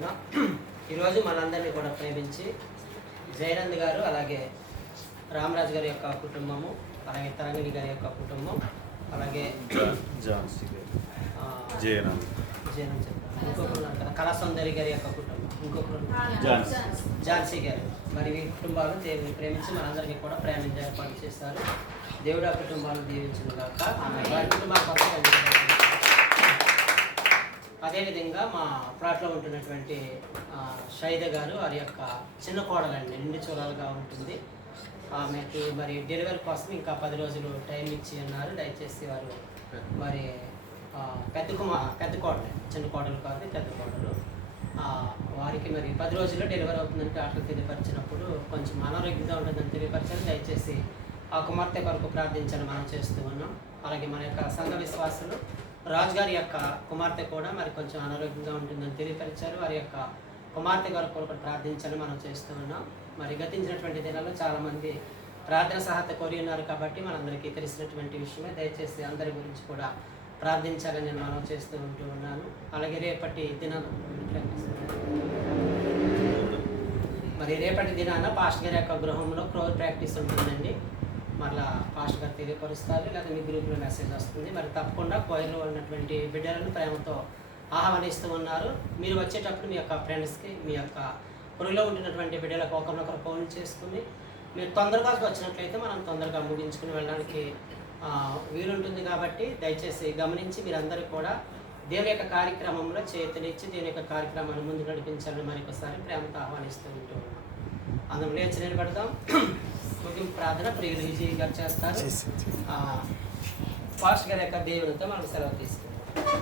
చేసుకుంటున్నాం. ఈరోజు మనందరినీ కూడా ప్రేమించి జయనంద్ గారు, అలాగే రామరాజు గారి యొక్క కుటుంబము, అలాగే తరంగిణి గారి యొక్క కుటుంబం, అలాగే జయనంద్ ఇంకొకరు కదా కళా సౌందర్య గారి యొక్క కుటుంబం, ఇంకొకరు ఝాన్సీ గారు, మరి ఈ కుటుంబాలు దేవుని ప్రేమించి మనందరికీ కూడా ప్రయాణం ఏర్పాటు చేస్తారు. దేవుడు ఆ కుటుంబాలను దీవించిన కాక వారి కుటుంబాల అదేవిధంగా మా ప్లాట్లో ఉంటున్నటువంటి షైద గారు, వారి యొక్క చిన్న కోడలండి, నిండు చూడాలుగా ఉంటుంది. ఆమెకి మరి డెలివరీ కోసం ఇంకా 10 రోజులు టైం ఇచ్చి ఉన్నారు. దయచేసి వారు మరి పెద్ద కోడలు, చిన్న కోడలు కాదు, పెద్ద కోడలు, వారికి మరి 10 రోజుల్లో డెలివరీ అవుతుందని డాక్టర్ తెలియపరిచినప్పుడు కొంచెం అనారోగ్యంగా ఉంటుందని తెలియపరిచారు. దయచేసి ఆ కుమార్తె కొరకు ప్రార్థించడం మనం చేస్తూ ఉన్నాం. అలాగే మన యొక్క సంఘ విశ్వాసులు రాజు గారి యొక్క కుమార్తె కూడా మరి కొంచెం అనారోగ్యంగా ఉంటుందని తెలియపరిచారు. వారి యొక్క కుమార్తె కొరకు ప్రార్థించడం మనం చేస్తూ ఉన్నాం. మరి గతించినటువంటి దినాల్లో చాలామంది ప్రార్థన సహాయత కోరి ఉన్నారు కాబట్టి మనందరికీ తెలిసినటువంటి విషయమే. దయచేసి అందరి గురించి కూడా ప్రార్థించాలని నేను మనం చేస్తూ ఉన్నాను. అలాగే రేపటి దినాన పాస్టర్ గారి యొక్క గృహంలో క్రోర్ ప్రాక్టీస్ ఉంటుందండి. మళ్ళీ పాస్టర్ గారు తెలియపరుస్తారు, లేదా మీ గ్రూప్లో మెసేజ్ వస్తుంది. మరి తప్పకుండా కోయిల్లో ఉన్నటువంటి బిడ్డలను ప్రేమతో ఆహ్వానిస్తూ ఉన్నారు. మీరు వచ్చేటప్పుడు మీ యొక్క ఫ్రెండ్స్కి, మీ యొక్క పొరుగులో ఉంటున్నటువంటి బిడ్డలకు ఒకరినొకరు ఫోన్ చేసుకుని మీరు తొందరగా వచ్చినట్లయితే మనం తొందరగా ముగించుకుని వెళ్ళడానికి వీలుంటుంది. కాబట్టి దయచేసి గమనించి మీరందరూ కూడా దేవుని యొక్క కార్యక్రమంలో చేతులిచ్చి దేవుని యొక్క కార్యక్రమాన్ని ముందు నడిపించాలని మరొకసారి ప్రేమతో ఆహ్వానిస్తూ ఉంటూ ఉన్నాం. అందరం లేచి నిలబడదాం. ముగింపు ప్రార్థన ప్రియులు విజయ్ గారు చేస్తారు. పాస్టర్ గారి యొక్క దేవునితో మనం సెలవు తీసుకుంటాం.